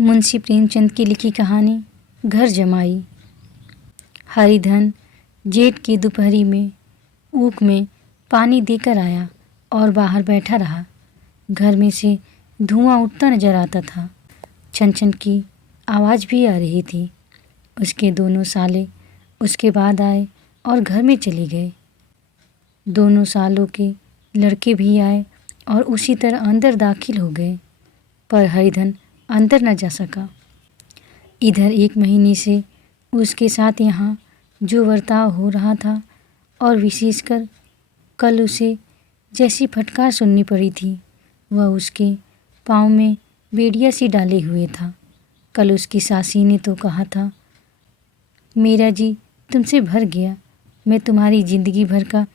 मुंशी प्रेमचंद की लिखी कहानी घर जमाई। हरिधन जेठ की दोपहरी में ऊख में पानी देकर आया और बाहर बैठा रहा। घर में से धुआं उठता नजर आता था। छन छन की आवाज़ भी आ रही थी। उसके दोनों साले उसके बाद आए और घर में चले गए। दोनों सालों के लड़के भी आए और उसी तरह अंदर दाखिल हो गए, पर हरिधन अंदर न जा सका। इधर 1 महीने से उसके साथ यहाँ जो बर्ताव हो रहा था और विशेषकर कल उसे जैसी फटकार सुननी पड़ी थी, वह उसके पाँव में बेड़िया सी डाले हुए था। कल उसकी सासी ने तो कहा था, मेरा जी तुमसे भर गया, मैं तुम्हारी ज़िंदगी भर का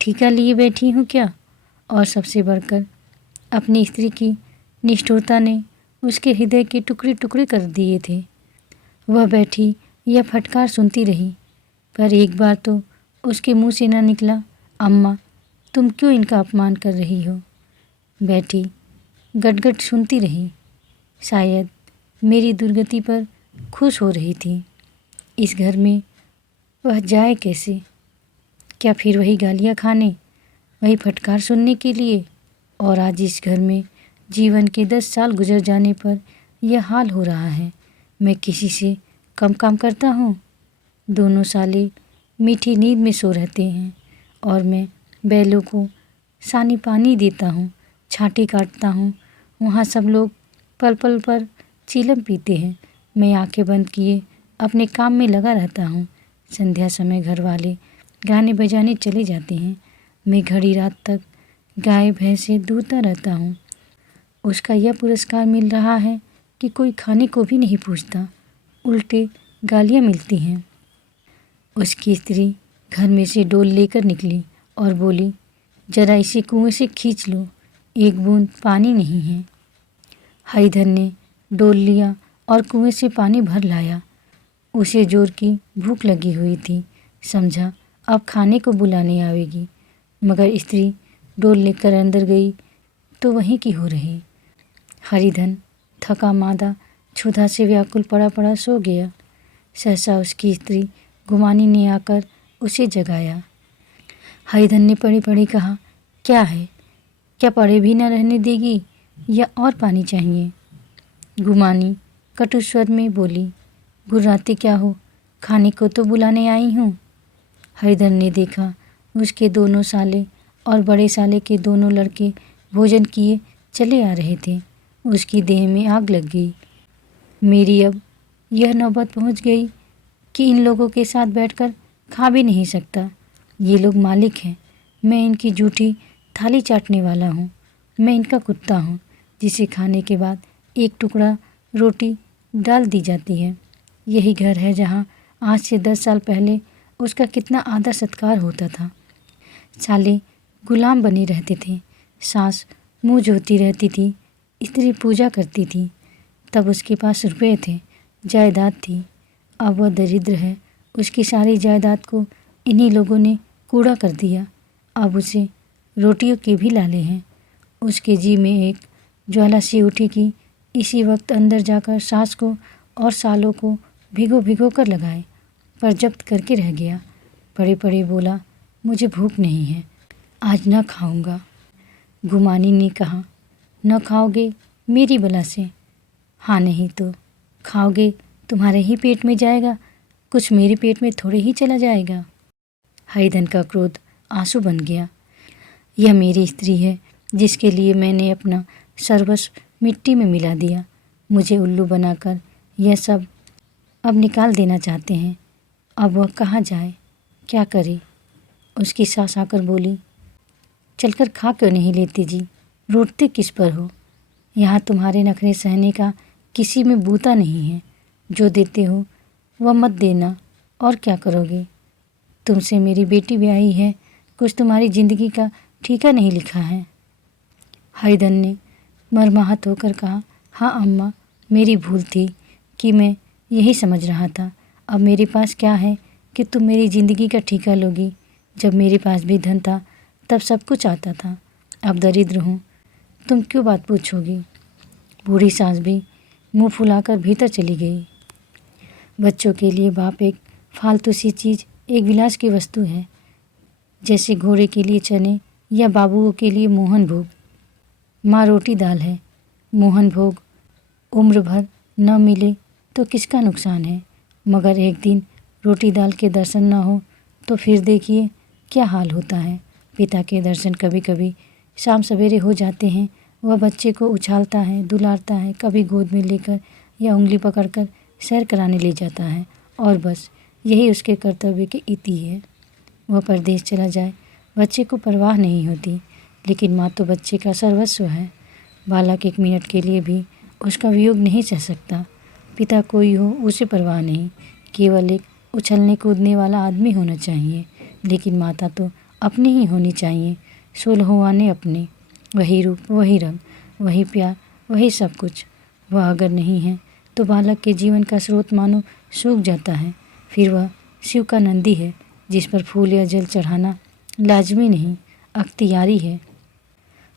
ठेका लिए बैठी हूँ क्या। और सबसे बढ़कर अपनी स्त्री की निष्ठुरता ने उसके हृदय के टुकड़े टुकड़े कर दिए थे। वह बैठी यह फटकार सुनती रही, पर एक बार तो उसके मुंह से न निकला, अम्मा तुम क्यों इनका अपमान कर रही हो। बैठी गटगट सुनती रही। शायद मेरी दुर्गति पर खुश हो रही थी। इस घर में वह जाए कैसे? क्या फिर वही गालियाँ खाने, वही फटकार सुनने के लिए? और आज इस घर में जीवन के 10 साल गुजर जाने पर यह हाल हो रहा है। मैं किसी से कम काम करता हूँ? दोनों साले मीठी नींद में सो रहते हैं और मैं बैलों को सानी पानी देता हूँ, छांटे काटता हूँ। वहाँ सब लोग पल पल पर चीलम पीते हैं। मैं आंखें बंद किए अपने काम में लगा रहता हूँ। संध्या समय घर वाले गाने बजाने चले जाते हैं। मैं घड़ी रात तक गाय भैंसे दूहता रहता हूँ। उसका यह पुरस्कार मिल रहा है कि कोई खाने को भी नहीं पूछता, उल्टे गालियाँ मिलती हैं। उसकी स्त्री घर में से डोल लेकर निकली और बोली, जरा इसे कुएं से खींच लो, एक बूंद पानी नहीं है। हरिधन ने डोल लिया और कुएं से पानी भर लाया। उसे जोर की भूख लगी हुई थी। समझा अब खाने को बुलाने आवेगी, मगर स्त्री डोल लेकर अंदर गई तो वहीं की हो रही। हरिधन थका मादा क्षुधा से व्याकुल पड़ा पड़ा सो गया। सहसा उसकी स्त्री गुमानी ने आकर उसे जगाया। हरिधन ने पड़े पड़े कहा, क्या है, क्या पड़े भी न रहने देगी या और पानी चाहिए? गुमानी कटु स्वर में बोली, गुर्राते क्या हो, खाने को तो बुलाने आई हूँ। हरिधन ने देखा उसके दोनों साले और बड़े साले के दोनों लड़के भोजन किए चले आ रहे थे। उसकी देह में आग लग गई। मेरी अब यह नौबत पहुंच गई कि इन लोगों के साथ बैठकर खा भी नहीं सकता। ये लोग मालिक हैं, मैं इनकी जूठी थाली चाटने वाला हूँ। मैं इनका कुत्ता हूँ जिसे खाने के बाद एक टुकड़ा रोटी डाल दी जाती है। यही घर है जहाँ आज से 10 साल पहले उसका कितना आदर सत्कार होता था। साले गुलाम बने रहते थे, सास मुँह जोती रहती थी, स्त्री पूजा करती थी। तब उसके पास रुपये थे, जायदाद थी। अब वह दरिद्र है। उसकी सारी जायदाद को इन्हीं लोगों ने कूड़ा कर दिया। अब उसे रोटियों के भी लाले हैं। उसके जी में एक ज्वाला सी उठी कि इसी वक्त अंदर जाकर सास को और सालों को भिगो भिगो कर लगाए, पर जब्त करके रह गया। पड़े पड़े बोला, मुझे भूख नहीं है, आज न खाऊंगा। गुमानी ने कहा, न खाओगे मेरी बला से? हाँ नहीं तो खाओगे तुम्हारे ही पेट में जाएगा, कुछ मेरे पेट में थोड़े ही चला जाएगा। हरिधन का क्रोध आंसू बन गया। यह मेरी स्त्री है जिसके लिए मैंने अपना सर्वस्व मिट्टी में मिला दिया। मुझे उल्लू बनाकर यह सब अब निकाल देना चाहते हैं। अब वह कहाँ जाए, क्या करे? उसकी सास आकर बोली, चलकर खा क्यों नहीं लेते जी, रोटते किस पर हो? यहाँ तुम्हारे नखरे सहने का किसी में बूता नहीं है। जो देते हो वह मत देना, और क्या करोगे? तुमसे मेरी बेटी ब्याही है, कुछ तुम्हारी ज़िंदगी का ठीका नहीं लिखा है। हरिधन ने मर्माहत होकर कहा, हाँ अम्मा, मेरी भूल थी कि मैं यही समझ रहा था। अब मेरे पास क्या है कि तुम मेरी ज़िंदगी का ठीका लोगी? जब मेरे पास भी धन था तब सब कुछ आता था। अब दरिद्र हूँ, तुम क्यों बात पूछोगी? बूढ़ी सास भी मुंह फुलाकर भीतर चली गई। बच्चों के लिए बाप एक फालतू सी चीज़, एक विलास की वस्तु है, जैसे घोड़े के लिए चने या बाबुओं के लिए मोहन भोग। माँ रोटी दाल है, मोहन भोग उम्र भर न मिले तो किसका नुकसान है, मगर एक दिन रोटी दाल के दर्शन न हो तो फिर देखिए क्या हाल होता है। पिता के दर्शन कभी कभी शाम सवेरे हो जाते हैं। वह बच्चे को उछालता है, दुलारता है, कभी गोद में लेकर या उंगली पकड़कर सैर कराने ले जाता है, और बस यही उसके कर्तव्य की इति है। वह परदेश चला जाए, बच्चे को परवाह नहीं होती, लेकिन माँ तो बच्चे का सर्वस्व है। बालक एक मिनट के लिए भी उसका वियोग नहीं सह सकता। पिता कोई हो उसे परवाह नहीं, केवल एक उछलने कूदने वाला आदमी होना चाहिए, लेकिन माता तो अपनी ही होनी चाहिए, 16 आने अपने, वही रूप, वही रंग, वही प्यार, वही सब कुछ। वह अगर नहीं है तो बालक के जीवन का स्रोत मानो सूख जाता है। फिर वह शिव का नंदी है, जिस पर फूल या जल चढ़ाना लाजमी नहीं, अख्तियारी है।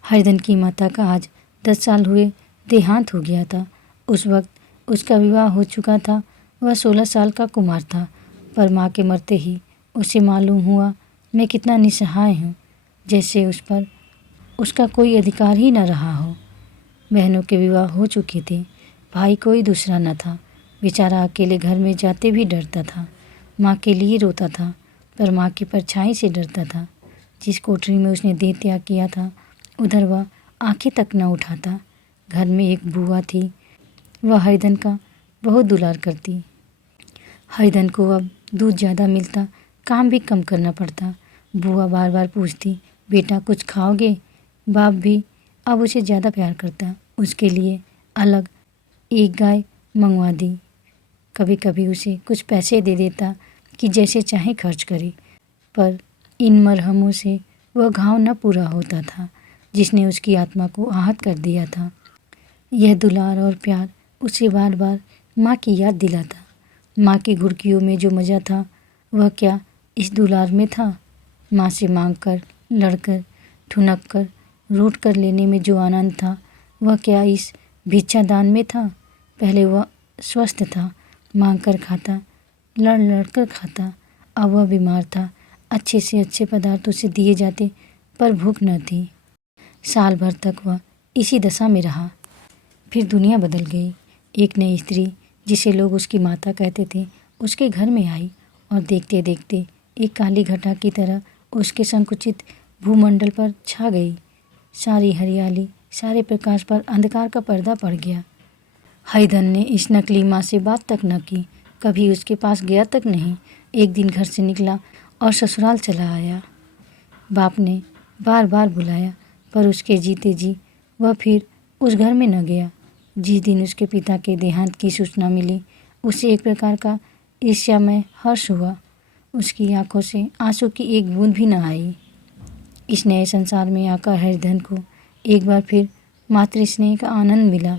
हरिधन की माता का आज 10 साल हुए देहांत हो गया था। उस वक्त उसका विवाह हो चुका था। वह 16 साल का कुमार था, पर माँ के मरते ही उसे मालूम हुआ मैं कितना निसहाय हूँ, जैसे उस पर उसका कोई अधिकार ही न रहा हो। बहनों के विवाह हो चुके थे, भाई कोई दूसरा न था। बेचारा अकेले घर में जाते भी डरता था। माँ के लिए रोता था, पर माँ की परछाई से डरता था। जिस कोठरी में उसने देह त्याग किया था, उधर वह आंखें तक न उठाता। घर में एक बुआ थी, वह हरिधन का बहुत दुलार करती। हरिधन को अब दूध ज़्यादा मिलता, काम भी कम करना पड़ता। बुआ बार बार पूछती, बेटा कुछ खाओगे? बाप भी अब उसे ज़्यादा प्यार करता, उसके लिए अलग एक गाय मंगवा दी। कभी कभी उसे कुछ पैसे दे देता कि जैसे चाहे खर्च करे, पर इन मरहमों से वह घाव न पूरा होता था जिसने उसकी आत्मा को आहत कर दिया था। यह दुलार और प्यार उसे बार बार माँ की याद दिलाता। माँ की घुड़कियों में जो मज़ा था, वह क्या इस दुलार में था? माँ से मांग कर, लड़कर, ठुनक कर, रूठ कर लेने में जो आनंद था, वह क्या इस भिक्षा दान में था? पहले वह स्वस्थ था, मांग कर खाता, लड़ लड़ कर खाता। अब वह बीमार था, अच्छे से अच्छे पदार्थ उसे दिए जाते, पर भूख न थी। साल भर तक वह इसी दशा में रहा। फिर दुनिया बदल गई। एक नई स्त्री, जिसे लोग उसकी माता कहते थे, उसके घर में आई और देखते देखते एक काली घटा की तरह उसके संकुचित भूमंडल पर छा गई। सारी हरियाली, सारे प्रकाश पर अंधकार का पर्दा पड़ गया। हरिधन ने इस नकली माँ से बात तक न की, कभी उसके पास गया तक नहीं। एक दिन घर से निकला और ससुराल चला आया। बाप ने बार बार बुलाया, पर उसके जीते जी वह फिर उस घर में न गया। जिस दिन उसके पिता के देहांत की सूचना मिली, उसे एक प्रकार का ईर्ष्यामय हर्ष हुआ। उसकी आंखों से आंसू की एक बूंद भी न आई। इस नए संसार में आकर हरिधन को एक बार फिर मातृस्नेह का आनंद मिला।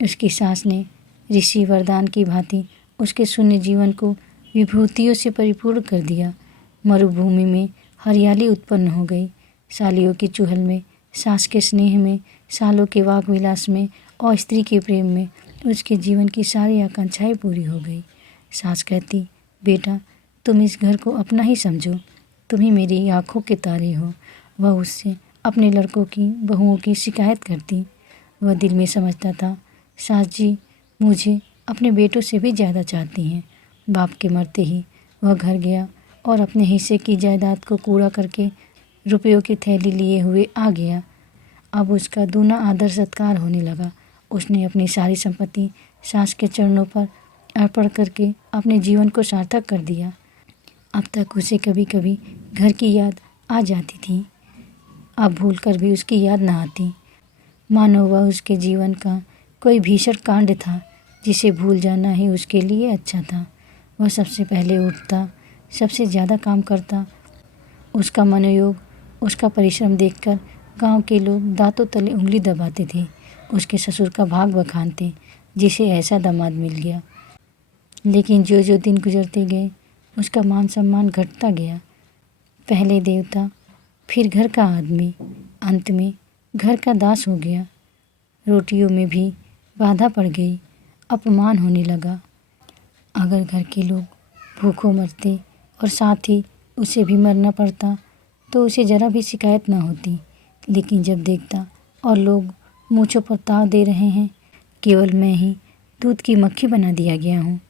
उसकी सास ने ऋषि वरदान की भांति उसके शून्य जीवन को विभूतियों से परिपूर्ण कर दिया। मरुभूमि में हरियाली उत्पन्न हो गई। सालियों की चुहल में, सास के स्नेह में, सालों के वाक विलास में और स्त्री के प्रेम में उसके जीवन की सारी आकांक्षाएं पूरी हो गई। सास कहती, बेटा तुम इस घर को अपना ही समझो, तुम ही मेरी आँखों के तारे हो। वह उससे अपने लड़कों की, बहुओं की शिकायत करती। वह दिल में समझता था, सास जी मुझे अपने बेटों से भी ज़्यादा चाहती हैं। बाप के मरते ही वह घर गया और अपने हिस्से की जायदाद को कूड़ा करके रुपयों की थैली लिए हुए आ गया। अब उसका दूना आदर सत्कार होने लगा। उसने अपनी सारी संपत्ति सास के चरणों पर अर्पण करके अपने जीवन को सार्थक कर दिया। अब तक उसे कभी कभी घर की याद आ जाती थी, अब भूल कर भी उसकी याद न आती। मानो वह उसके जीवन का कोई भीषण कांड था, जिसे भूल जाना ही उसके लिए अच्छा था। वह सबसे पहले उठता, सबसे ज़्यादा काम करता। उसका मनोयोग, उसका परिश्रम देखकर गांव के लोग दांतों तले उंगली दबाते थे। उसके ससुर का भाग बखानते, जिसे ऐसा दामाद मिल गया। लेकिन जो जो दिन गुजरते गए, उसका मान सम्मान घटता गया। पहले देवता, फिर घर का आदमी, अंत में घर का दास हो गया। रोटियों में भी बाधा पड़ गई। अपमान होने लगा। अगर घर के लोग भूखों मरते और साथ ही उसे भी मरना पड़ता तो उसे ज़रा भी शिकायत न होती, लेकिन जब देखता और लोग मूँछों पर ताव दे रहे हैं, केवल मैं ही दूध की मक्खी बना दिया गया हूँ,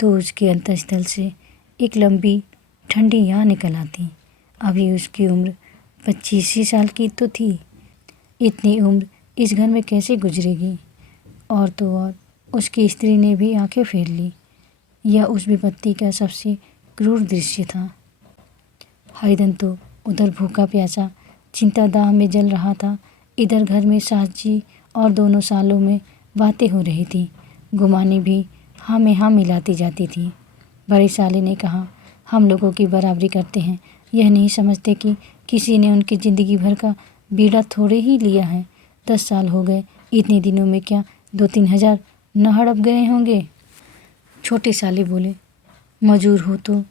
तो उसके अंतःस्थल से एक लंबी ठंडी आह निकल आती। अभी उसकी उम्र 25 ही साल की तो थी। इतनी उम्र इस घर में कैसे गुजरेगी? और तो और उसकी स्त्री ने भी आंखें फेर ली। यह उस विपत्ति का सबसे क्रूर दृश्य था। हरिधन तो उधर भूखा प्यासा चिंतादाह में जल रहा था। इधर घर में सास जी और दोनों सालों में बातें हो रही थी। गुमानी भी हाँ में हाँ मिलाती जाती थी। बड़े साले ने कहा, हम लोगों की बराबरी करते हैं, यह नहीं समझते कि किसी ने उनकी ज़िंदगी भर का बीड़ा थोड़े ही लिया है। 10 साल हो गए, इतने दिनों में क्या 2-3 हज़ार न हड़प गए होंगे। छोटे साले बोले, मजूर हो तो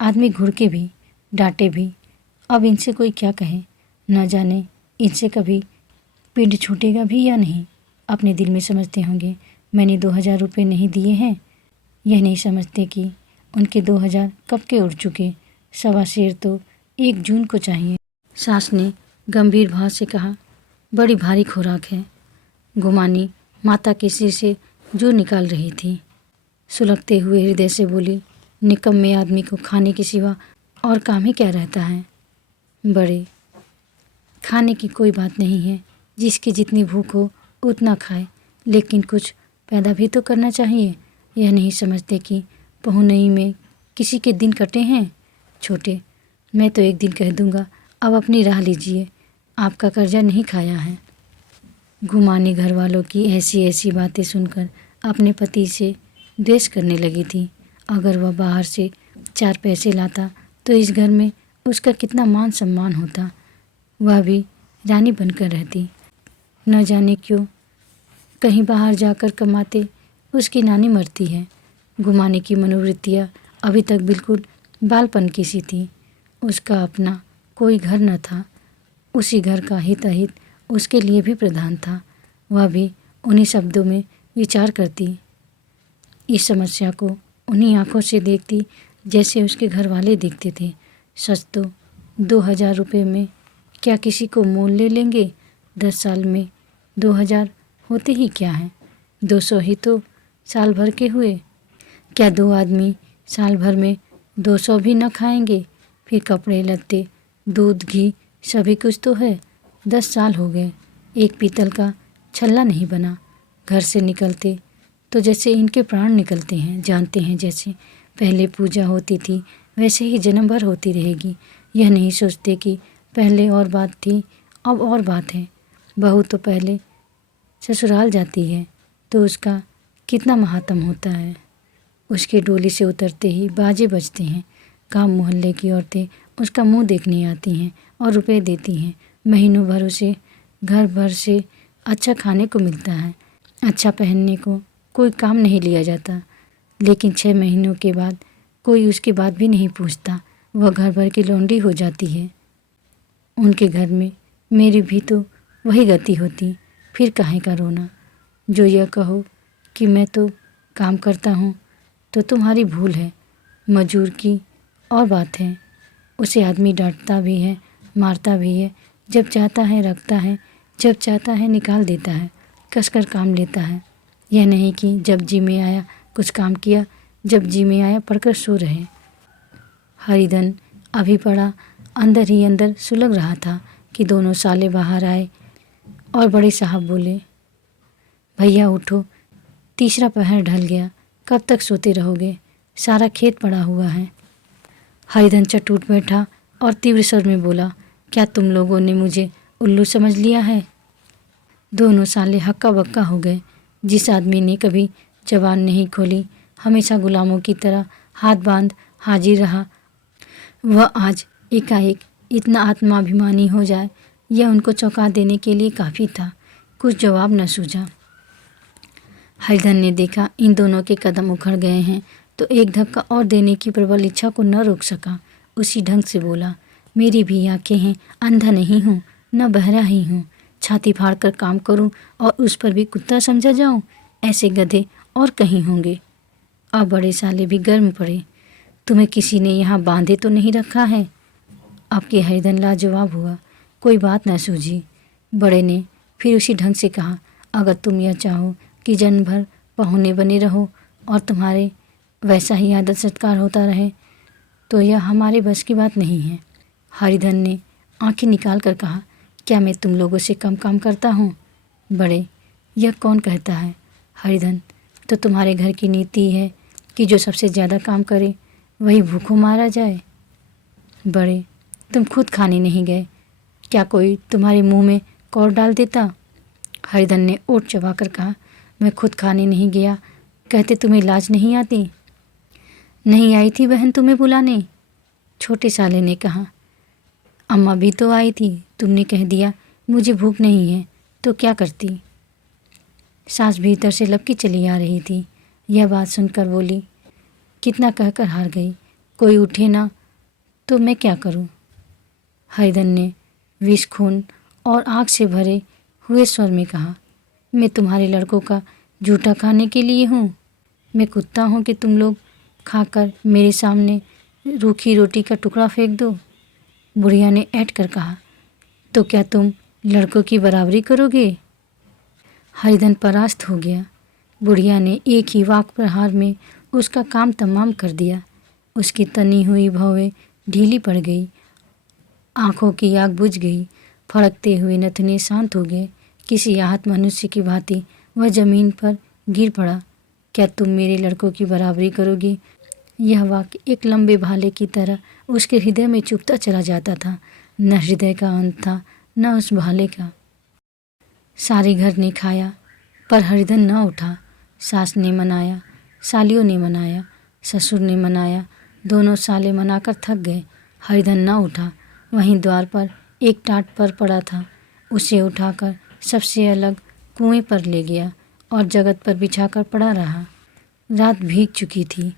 आदमी घुड़के भी, डांटे भी, अब इनसे कोई क्या कहे, न जाने इनसे कभी पिंड छूटेगा भी या नहीं। अपने दिल में समझते होंगे मैंने 2000 रुपये नहीं दिए हैं। यह नहीं समझते कि उनके 2000 कब के उड़ चुके। 1.25 शेर तो 1 जून को चाहिए। सास ने गंभीर भाव से कहा, बड़ी भारी खुराक है। गुमानी माता के सिर से जो निकाल रही थी, सुलगते हुए हृदय से बोली, निकम्मे आदमी को खाने के सिवा और काम ही क्या रहता है। बड़े, खाने की कोई बात नहीं है, जिसकी जितनी भूख हो उतना खाए, लेकिन कुछ पैदा भी तो करना चाहिए। यह नहीं समझते कि पहुनई में किसी के दिन कटे हैं। छोटे, मैं तो एक दिन कह दूंगा, अब अपनी राह लीजिए, आपका कर्जा नहीं खाया है। गुमानी घर वालों की ऐसी ऐसी बातें सुनकर अपने पति से द्वेष करने लगी थी। अगर वह बाहर से 4 पैसे लाता तो इस घर में उसका कितना मान सम्मान होता। वह भी रानी बनकर रहती। न जाने क्यों कहीं बाहर जाकर कमाते उसकी नानी मरती है। गुमानी की मनोवृत्तियाँ अभी तक बिल्कुल बालपन की सी थी। उसका अपना कोई घर न था। उसी घर का हित अहित उसके लिए भी प्रधान था। वह भी उन्हीं शब्दों में विचार करती, इस समस्या को उन्हीं आँखों से देखती जैसे उसके घर वाले देखते थे। सच तो 2000 रुपये में क्या किसी को मोल ले लेंगे। 10 साल में 2000 होते ही क्या हैं। 200 ही तो साल भर के हुए। क्या 2 आदमी साल भर में 200 भी न खाएंगे। फिर कपड़े लत्ते, दूध, घी सभी कुछ तो है। 10 साल हो गए, एक पीतल का छल्ला नहीं बना। घर से निकलते तो जैसे इनके प्राण निकलते हैं। जानते हैं जैसे पहले पूजा होती थी वैसे ही जन्म भर होती रहेगी। यह नहीं सोचते कि पहले और बात थी, अब और बात है। बहू तो पहले ससुराल जाती है तो उसका कितना महात्म होता है। उसके डोली से उतरते ही बाजे बजते हैं। गाँव मोहल्ले की औरतें उसका मुंह देखने आती हैं और रुपए देती हैं। महीनों भर उसे घर भर से अच्छा खाने को मिलता है, अच्छा पहनने को कोई काम नहीं लिया जाता। लेकिन 6 महीनों के बाद कोई उसकी बात भी नहीं पूछता। वह घर भर की लौंडी हो जाती है। उनके घर में मेरी भी तो वही गति होती। फिर काहे का रोना। जो यह कहो कि मैं तो काम करता हूँ तो तुम्हारी भूल है। मजूर की और बात है। उसे आदमी डांटता भी है, मारता भी है। जब चाहता है रखता है, जब चाहता है निकाल देता है, कसकर काम लेता है। यह नहीं कि जब जी में आया कुछ काम किया, जब जी में आया पढ़कर सो रहे। हरिधन अभी पड़ा अंदर ही अंदर सुलग रहा था कि दोनों साले बाहर आए और बड़े साहब बोले, भैया उठो, तीसरा पहर ढल गया, कब तक सोते रहोगे, सारा खेत पड़ा हुआ है। हरिधन चट उठ बैठा और तीव्र स्वर में बोला, क्या तुम लोगों ने मुझे उल्लू समझ लिया है। दोनों साले हक्का बक्का हो गए। जिस आदमी ने कभी जबान नहीं खोली, हमेशा गुलामों की तरह हाथ बांध हाजिर रहा, वह आज एकाएक इतना आत्माभिमानी हो जाए, यह उनको चौंका देने के लिए काफ़ी था। कुछ जवाब न सूझा। हरिधन ने देखा इन दोनों के कदम उखड़ गए हैं तो एक धक्का और देने की प्रबल इच्छा को न रोक सका। उसी ढंग से बोला, मेरी भी आंखें हैं, अंधा नहीं हूँ, न बहरा ही हूँ। छाती फाड़ कर काम करूँ और उस पर भी कुत्ता समझा जाऊँ। ऐसे गधे और कहीं होंगे। अब बड़े साले भी गर्म पड़े। तुम्हें किसी ने यहाँ बांधे तो नहीं रखा है? अब के हरिधन लाजवाब हुआ। कोई बात न सूझी। बड़े ने फिर उसी ढंग से कहा, अगर तुम यह चाहो कि जन्म भर पहुने बने रहो और तुम्हारे वैसा ही आदर सत्कार होता रहे तो यह हमारे बस की बात नहीं है। हरिधन ने आंखें निकाल कर कहा, क्या मैं तुम लोगों से कम काम करता हूँ? बड़े, यह कौन कहता है? हरिधन, तो तुम्हारे घर की नीति है कि जो सबसे ज़्यादा काम करे वही भूखों मारा जाए। बड़े, तुम खुद खाने नहीं गए, क्या कोई तुम्हारे मुंह में कौर डाल देता? हरिधन ने ओठ चबाकर कहा, मैं खुद खाने नहीं गया कहते तुम्हें लाज नहीं आती? नहीं आई थी बहन तुम्हें बुलाने? छोटे साले ने कहा, अम्मा भी तो आई थी, तुमने कह दिया मुझे भूख नहीं है तो क्या करती? सास भीतर से लपकी चली आ रही थी। यह बात सुनकर बोली, कितना कहकर हार गई, कोई उठे ना तो मैं क्या करूं? हरिधन ने विष खून और आग से भरे हुए स्वर में कहा, मैं तुम्हारे लड़कों का जूठा खाने के लिए हूँ? मैं कुत्ता हूँ कि तुम लोग खाकर मेरे सामने रूखी रोटी का टुकड़ा फेंक दो? बुढ़िया ने ऐंठ कर कहा, तो क्या तुम लड़कों की बराबरी करोगे? हरिधन परास्त हो गया। बुढ़िया ने एक ही वाक प्रहार में उसका काम तमाम कर दिया। उसकी तनी हुई भौवें ढीली पड़ गई, आँखों की आग बुझ गई, फड़कते हुए नथने शांत हो गए। किसी आहत मनुष्य की भांति वह जमीन पर गिर पड़ा। क्या तुम मेरे लड़कों की बराबरी करोगे? यह वाक्य एक लंबे भाले की तरह उसके हृदय में चुभता चला जाता था। न हृदय का अंत था न उस भाले का। सारे घर ने खाया पर हरिधन न उठा। सास ने मनाया, सालियों ने मनाया, ससुर ने मनाया, दोनों साले मनाकर थक गए। हरिधन न उठा। वहीं द्वार पर एक टाट पर पड़ा था, उसे उठाकर सबसे अलग कुएं पर ले गया और जगत पर बिछाकर पड़ा रहा। रात भीग चुकी थी।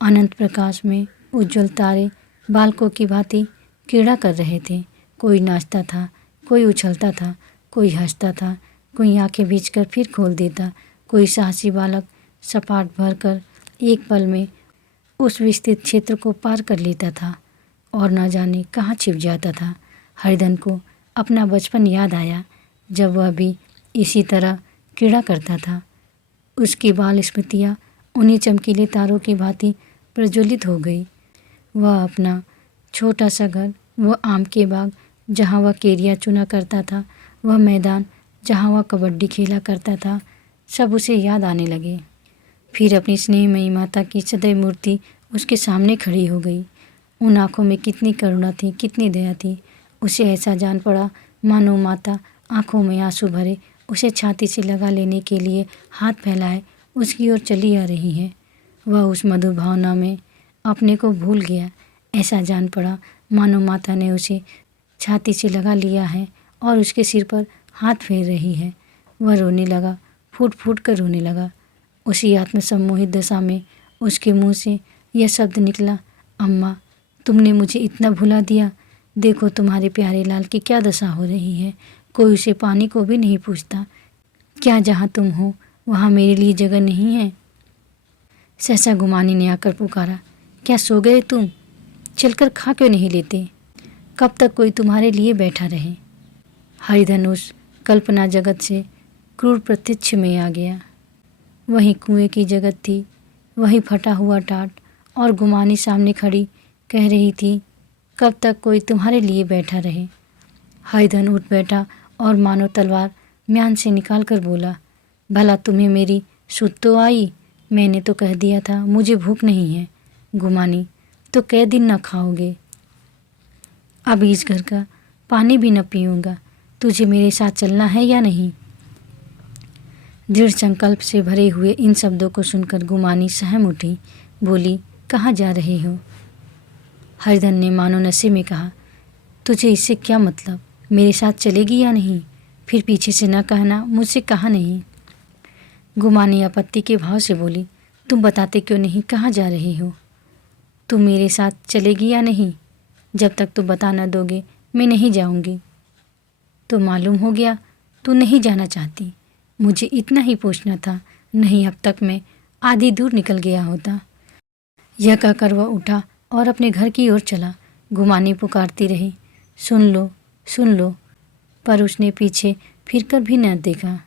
अनंत प्रकाश में उज्ज्वल तारे बालकों की भांति क्रीड़ा कर रहे थे। कोई नाचता था, कोई उछलता था, कोई हंसता था, कोई आंखें भींचकर फिर खोल देता, कोई साहसी बालक सपाट भरकर एक पल में उस विस्तृत क्षेत्र को पार कर लेता था और न जाने कहाँ छिप जाता था। हरिधन को अपना बचपन याद आया, जब वह भी इसी तरह क्रीड़ा करता था। उसकी बाल स्मृतियाँ उन्हीं चमकीले तारों की भांति प्रज्वलित हो गई। वह अपना छोटा सा घर, वह आम के बाग जहाँ वह केरिया चुना करता था, वह मैदान जहाँ वह कबड्डी खेला करता था, सब उसे याद आने लगे। फिर अपनी स्नेहमयी माता की सदैव मूर्ति उसके सामने खड़ी हो गई। उन आँखों में कितनी करुणा थी, कितनी दया थी। उसे ऐसा जान पड़ा मानो माता आँखों में आंसू भरे उसे छाती से लगा लेने के लिए हाथ फैलाए उसकी ओर चली आ रही है। वह उस मधुर भावना में अपने को भूल गया। ऐसा जान पड़ा मानो माता ने उसे छाती से लगा लिया है और उसके सिर पर हाथ फेर रही है। वह रोने लगा, फूट फूट कर रोने लगा। उसी आत्मसम्मोहित दशा में उसके मुंह से यह शब्द निकला, अम्मा, तुमने मुझे इतना भुला दिया। देखो तुम्हारे प्यारे लाल की क्या दशा हो रही है। कोई उसे पानी को भी नहीं पूछता। क्या जहाँ तुम हो वहाँ मेरे लिए जगह नहीं है? सहसा गुमानी ने आकर पुकारा, क्या सो गए तुम? चलकर खा क्यों नहीं लेते? कब तक कोई तुम्हारे लिए बैठा रहे? हरिधन उस कल्पना जगत से क्रूर प्रत्यक्ष में आ गया। वही कुएं की जगत थी, वही फटा हुआ टाट, और गुमानी सामने खड़ी कह रही थी, कब तक कोई तुम्हारे लिए बैठा रहे? हरिधन उठ बैठा और मानो तलवार म्यान से निकाल कर बोला, भला तुम्हें मेरी सुध तो आई? मैंने तो कह दिया था मुझे भूख नहीं है। गुमानी, तो कै दिन न खाओगे? अब इस घर का पानी भी न पीऊँगा। तुझे मेरे साथ चलना है या नहीं? दृढ़ संकल्प से भरे हुए इन शब्दों को सुनकर गुमानी सहम उठी। बोली, कहाँ जा रहे हो? हरिधन ने मानो नशे में कहा, तुझे इससे क्या मतलब? मेरे साथ चलेगी या नहीं? फिर पीछे से न कहना मुझसे कहा नहीं। गुमानी आपत्ति के भाव से बोली, तुम बताते क्यों नहीं कहाँ जा रहे हो? तुम मेरे साथ चलेगी या नहीं? जब तक तुम बता न दोगे मैं नहीं जाऊंगी। तो मालूम हो गया तू नहीं जाना चाहती। मुझे इतना ही पूछना था। नहीं, अब तक मैं आधी दूर निकल गया होता। यह कहकर वह उठा और अपने घर की ओर चला। गुमानी पुकारती रही, सुन लो, पर उसने पीछे फिरकर भी न देखा।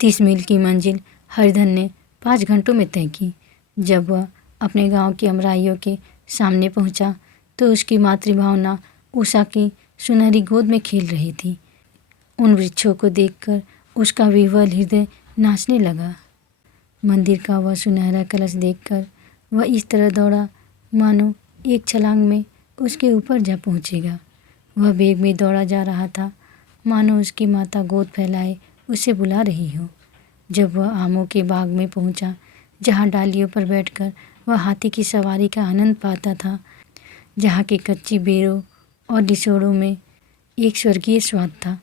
30 मील की मंजिल हरिधन ने 5 घंटों में तय की। जब वह अपने गांव की अमराइयों के सामने पहुंचा तो उसकी मातृभावना उषा की सुनहरी गोद में खेल रही थी। उन वृक्षों को देखकर उसका विह्वल हृदय नाचने लगा। मंदिर का वह सुनहरा कलश देखकर वह इस तरह दौड़ा मानो एक छलांग में उसके ऊपर जा पहुंचेगा। वह वेग में दौड़ा जा रहा था, मानो उसकी माता गोद फैलाए उसे बुला रही हो। जब वह आमों के बाग में पहुंचा, जहां डालियों पर बैठकर वह हाथी की सवारी का आनंद पाता था, जहां के कच्ची बेरों और डिसोड़ों में एक स्वर्गीय स्वाद था,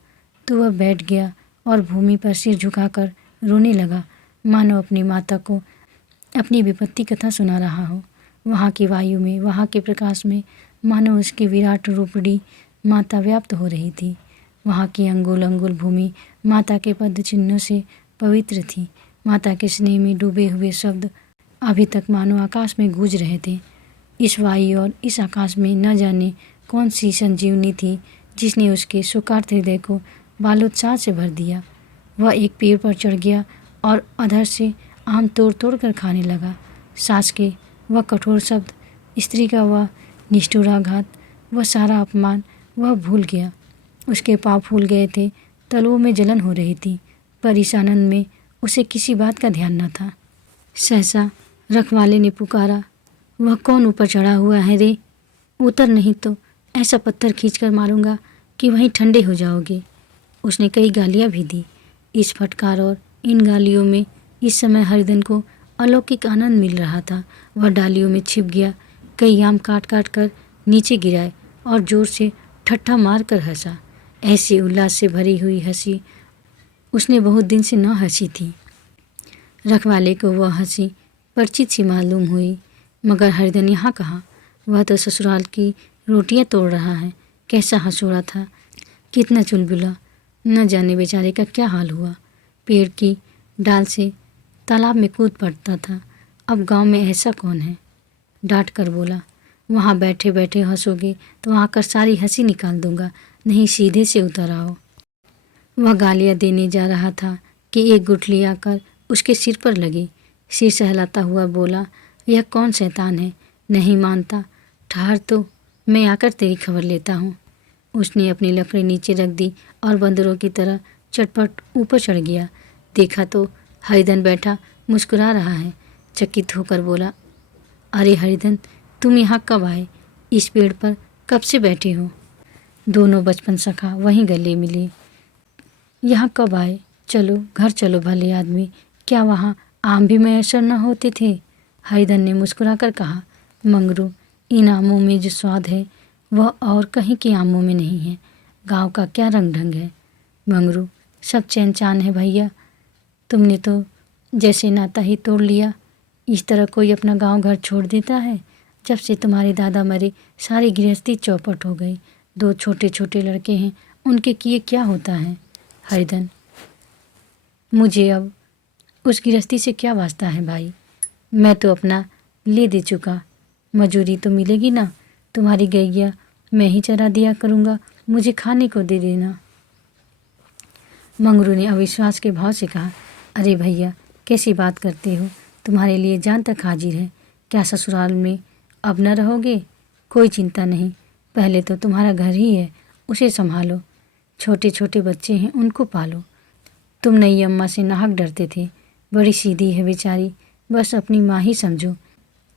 तो वह बैठ गया और भूमि पर सिर झुकाकर रोने लगा, मानो अपनी माता को अपनी विपत्ति कथा सुना रहा हो। वहाँ की वायु में, वहाँ के प्रकाश में मानो उसकी विराट रूपड़ी माता व्याप्त हो रही थी। वहाँ की अंगुल अंगुल भूमि माता के पद चिन्हों से पवित्र थी। माता के स्नेह में डूबे हुए शब्द अभी तक मानो आकाश में गूंज रहे थे। इस वायु और इस आकाश में न जाने कौन सी संजीवनी थी जिसने उसके शोकार्त हृदय को बालोत्साह से भर दिया। वह एक पेड़ पर चढ़ गया और अधर से आम तोड़ तोड़ कर खाने लगा। सास के वह कठोर शब्द, स्त्री का वह निष्ठुर आघात, वह सारा अपमान वह भूल गया। उसके पाँव फूल गए थे, तलवों में जलन हो रही थी, पर इस आनंद में उसे किसी बात का ध्यान न था। सहसा रखवाले ने पुकारा, वह कौन ऊपर चढ़ा हुआ है रे? उतर, नहीं तो ऐसा पत्थर खींचकर मारूंगा कि वहीं ठंडे हो जाओगे। उसने कई गालियाँ भी दी। इस फटकार और इन गालियों में इस समय हरिधन को अलौकिक आनंद मिल रहा था। वह डालियों में छिप गया, कई आम काट काट कर नीचे गिराए और जोर से ठट्ठा मार कर हंसा। ऐसी उल्लास से भरी हुई हंसी उसने बहुत दिन से न हंसी थी। रखवाले को वह हंसी परिचित सी मालूम हुई, मगर हरिधन यहाँ कहाँ? वह तो ससुराल की रोटियां तोड़ रहा है। कैसा हंसोड़ा था, कितना चुलबुला, न जाने बेचारे का क्या हाल हुआ। पेड़ की डाल से तालाब में कूद पड़ता था। अब गांव में ऐसा कौन है? डांट कर बोला, वहाँ बैठे बैठे हंसोगे तो आकर सारी हंसी निकाल दूंगा, नहीं सीधे से उतर आओ। वह गालियाँ देने जा रहा था कि एक गुठली आकर उसके सिर पर लगी। सिर सहलाता हुआ बोला, यह कौन शैतान है? नहीं मानता? ठहर तो मैं आकर तेरी खबर लेता हूँ। उसने अपनी लकड़ी नीचे रख दी और बंदरों की तरह चटपट ऊपर चढ़ गया। देखा तो हरिधन बैठा मुस्कुरा रहा है। चकित होकर बोला, अरे हरिधन, तुम यहाँ कब आए? इस पेड़ पर कब से बैठे हो? दोनों बचपन सखा वहीं गले मिले। यहाँ कब आए? चलो घर चलो भले आदमी, क्या वहाँ आम भी मैसर न होते थे? हरिधन ने मुस्कुरा कर कहा, मंगरू, इन आमों में जो स्वाद है वह और कहीं के आमों में नहीं है। गांव का क्या रंग ढंग है मंगरू, सब चैन चान है भैया। तुमने तो जैसे नाता ही तोड़ लिया। इस तरह कोई अपना गांव घर छोड़ देता है? जब से तुम्हारे दादा मरे सारी गृहस्थी चौपट हो गई। 2 छोटे छोटे लड़के हैं, उनके किए क्या होता है? हरिधन, मुझे अब उस गृहस्थी से क्या वास्ता है भाई? मैं तो अपना ले दे चुका। मजूरी तो मिलेगी ना? तुम्हारी गैया मैं ही चरा दिया करूँगा, मुझे खाने को दे देना। मंगरू ने अविश्वास के भाव से कहा, अरे भैया कैसी बात करते हो? तुम्हारे लिए जान तक हाजिर है। क्या ससुराल में अब न रहोगे? कोई चिंता नहीं, पहले तो तुम्हारा घर ही है, उसे संभालो। छोटे छोटे बच्चे हैं, उनको पालो। तुम नई अम्मा से नाहक डरते थे, बड़ी सीधी है बेचारी, बस अपनी माँ ही समझो।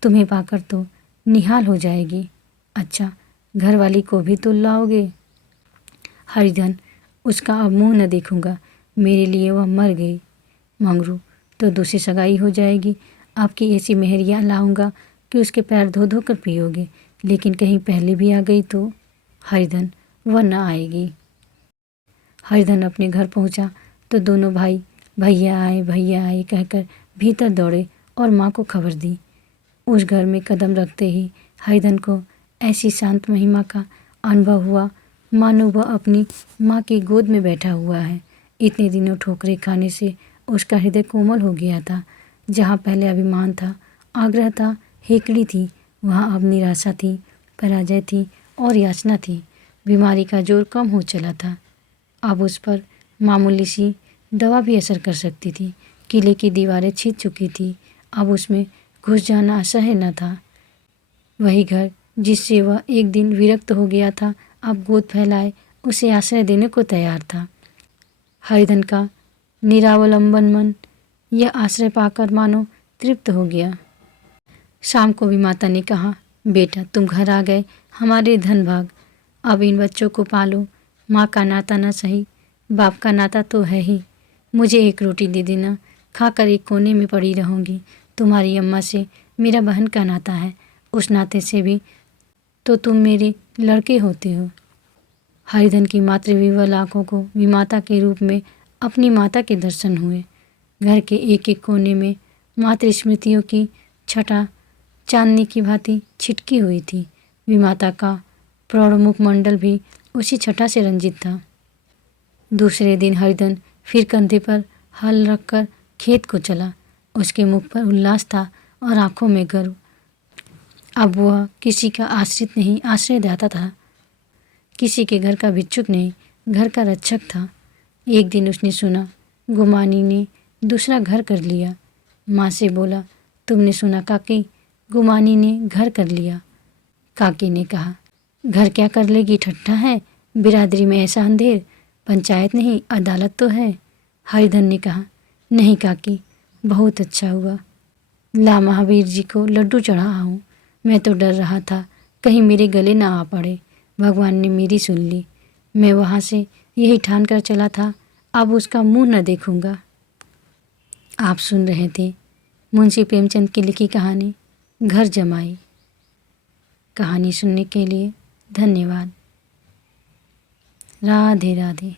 तुम्हें पाकर तो निहाल हो जाएगी। अच्छा, घरवाली को भी तो लाओगे? हरिधन, उसका अब मुँह न देखूंगा, मेरे लिए वह मर गई। मंगरू, तो दूसरी सगाई हो जाएगी। आपकी ऐसी मेहरियाँ लाऊंगा कि उसके पैर धो धो कर पियोगे, लेकिन कहीं पहले भी आ गई तो? हरिधन, वह न आएगी। हरिधन अपने घर पहुंचा तो दोनों भाई भैया आए कहकर भीतर दौड़े और माँ को खबर दी। उस घर में कदम रखते ही हरिधन को ऐसी शांत महिमा का अनुभव हुआ मानो वह अपनी माँ की गोद में बैठा हुआ है। इतने दिनों ठोकरें खाने से उसका हृदय कोमल हो गया था। जहाँ पहले अभिमान था, आग्रह था, हेकड़ी थी, वहाँ अब निराशा थी, पराजय थी और याचना थी। बीमारी का जोर कम हो चला था। अब उस पर मामूली सी दवा भी असर कर सकती थी। किले की दीवारें छिद चुकी थी। अब उसमें घुस जाना असह्य न था। वही घर जिससे वह एक दिन विरक्त हो गया था, अब गोद फैलाए उसे आश्रय देने को तैयार था। हरिधन का निरावलंबन मन यह आश्रय पाकर मानो तृप्त हो गया। शाम को भी माता ने कहा, बेटा तुम घर आ गए, हमारे धन भाग। अब इन बच्चों को पालो। माँ का नाता न सही, बाप का नाता तो है ही। मुझे एक रोटी दे देना, खाकर एक कोने में पड़ी रहूँगी। तुम्हारी अम्मा से मेरा बहन का नाता है, उस नाते से भी तो तुम मेरे लड़के होते हो। हरिधन की मातृविवल आँखों को विमाता के रूप में अपनी माता के दर्शन हुए। घर के एक एक कोने में मातृ स्मृतियों की छटा चांदनी की भांति छिटकी हुई थी। विमाता का प्रौढ़ मुखमंडल भी उसी छटा से रंजित था। दूसरे दिन हरिधन फिर कंधे पर हल रखकर खेत को चला। उसके मुख पर उल्लास था और आंखों में गर्व। अब वह किसी का आश्रित नहीं, आश्रयदाता था। किसी के घर का भिक्षुक नहीं, घर का रक्षक था। एक दिन उसने सुना गुमानी ने दूसरा घर कर लिया। माँ से बोला, तुमने सुना काकी, गुमानी ने घर कर लिया। काकी ने कहा, घर क्या कर लेगी, ठट्ठा है, बिरादरी में ऐसा अंधेर, पंचायत नहीं अदालत तो है। हरिधन ने कहा, नहीं काकी, बहुत अच्छा हुआ, ला महावीर जी को लड्डू चढ़ा आऊँ। मैं तो डर रहा था कहीं मेरे गले ना आ पड़े। भगवान ने मेरी सुन ली। मैं वहाँ से यही ठान कर चला था, अब उसका मुंह न देखूंगा। आप सुन रहे थे मुंशी प्रेमचंद की लिखी कहानी घर जमाई। कहानी सुनने के लिए धन्यवाद। राधे राधे।